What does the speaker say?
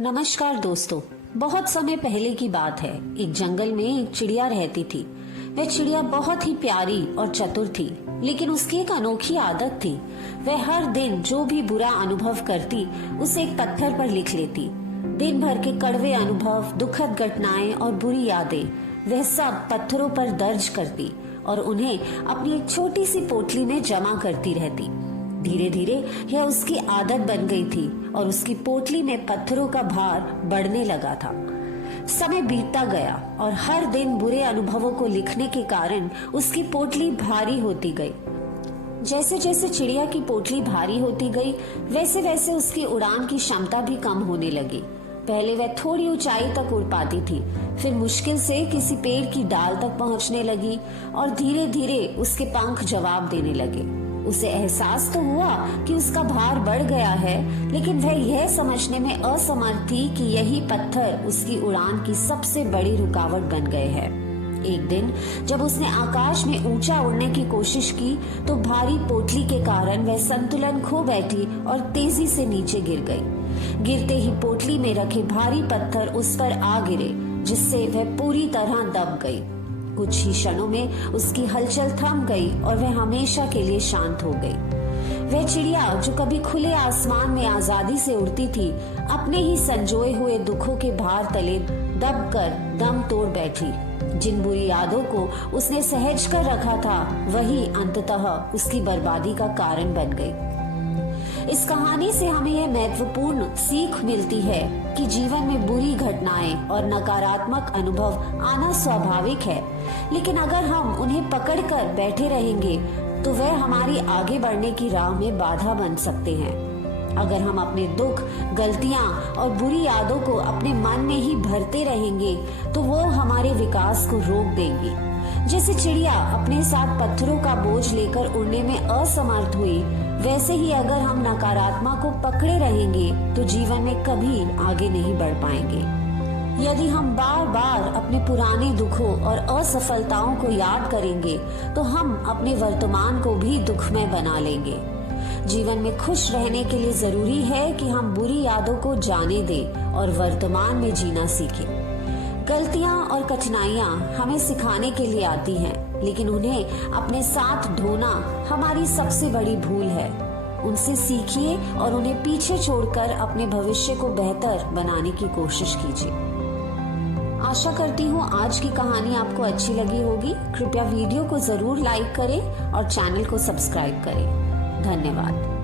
नमस्कार दोस्तों। बहुत समय पहले की बात है। एक जंगल में एक चिड़िया रहती थी। वह चिड़िया बहुत ही प्यारी और चतुर थी, लेकिन उसकी एक अनोखी आदत थी। वह हर दिन जो भी बुरा अनुभव करती उसे एक पत्थर पर लिख लेती। दिन भर के कड़वे अनुभव, दुखद घटनाएं और बुरी यादें वह सब पत्थरों पर दर्ज करती और उन्हें अपनी एक छोटी सी पोटली में जमा करती रहती। धीरे धीरे यह उसकी आदत बन गई थी और उसकी पोटली में पत्थरों का भार बढ़ने लगा था। समय बीतता गया और हर दिन बुरे अनुभवों को लिखने के कारण उसकी पोटली भारी होती गई। जैसे जैसे चिड़िया की पोटली भारी होती गई, वैसे वैसे उसकी उड़ान की क्षमता भी कम होने लगी। पहले वह थोड़ी ऊंचाई तक उड़ पाती थी, फिर मुश्किल से किसी पेड़ की डाल तक पहुंचने लगी और धीरे धीरे उसके पंख जवाब देने लगे। उसे एहसास तो हुआ कि उसका भार बढ़ गया है, लेकिन वह यह समझने में असमर्थ थी कि यही पत्थर उसकी उड़ान की सबसे बड़ी रुकावट बन गए हैं। एक दिन जब उसने आकाश में ऊंचा उड़ने की कोशिश की तो भारी पोटली के कारण वह संतुलन खो बैठी और तेजी से नीचे गिर गई। गिरते ही पोटली में रखे भारी पत्थर उस पर आ गिरे, जिससे वह पूरी तरह दब गई। कुछ ही क्षणों में उसकी हलचल थम गई और वह हमेशा के लिए शांत हो गई। वह चिड़िया जो कभी खुले आसमान में आजादी से उड़ती थी, अपने ही संजोए हुए दुखों के भार तले दबकर दम तोड़ बैठी। जिन बुरी यादों को उसने सहेज कर रखा था, वही अंततः उसकी बर्बादी का कारण बन गई। इस कहानी से हमें यह महत्वपूर्ण सीख मिलती है कि जीवन में बुरी घटनाएं और नकारात्मक अनुभव आना स्वाभाविक है, लेकिन अगर हम उन्हें पकड़कर बैठे रहेंगे तो वह हमारी आगे बढ़ने की राह में बाधा बन सकते हैं। अगर हम अपने दुख, गलतियां और बुरी यादों को अपने मन में ही भरते रहेंगे तो वो हमारे विकास को रोक देंगी। जैसे चिड़िया अपने साथ पत्थरों का बोझ लेकर उड़ने में असमर्थ हुई, वैसे ही अगर हम नकारात्मक को पकड़े रहेंगे तो जीवन में कभी आगे नहीं बढ़ पाएंगे। यदि हम बार बार अपने पुराने दुखों और असफलताओं को याद करेंगे तो हम अपने वर्तमान को भी दुखमय बना लेंगे। जीवन में खुश रहने के लिए जरूरी है कि हम बुरी यादों को जाने दें और वर्तमान में जीना सीखें। गलतियां और कठिनाइयां हमें सिखाने के लिए आती हैं, लेकिन उन्हें अपने साथ ढोना हमारी सबसे बड़ी भूल है। उनसे सीखिए और उन्हें पीछे छोड़कर अपने भविष्य को बेहतर बनाने की कोशिश कीजिए। आशा करती हूँ आज की कहानी आपको अच्छी लगी होगी। कृपया वीडियो को जरूर लाइक करें और चैनल को सब्सक्राइब करें। धन्यवाद।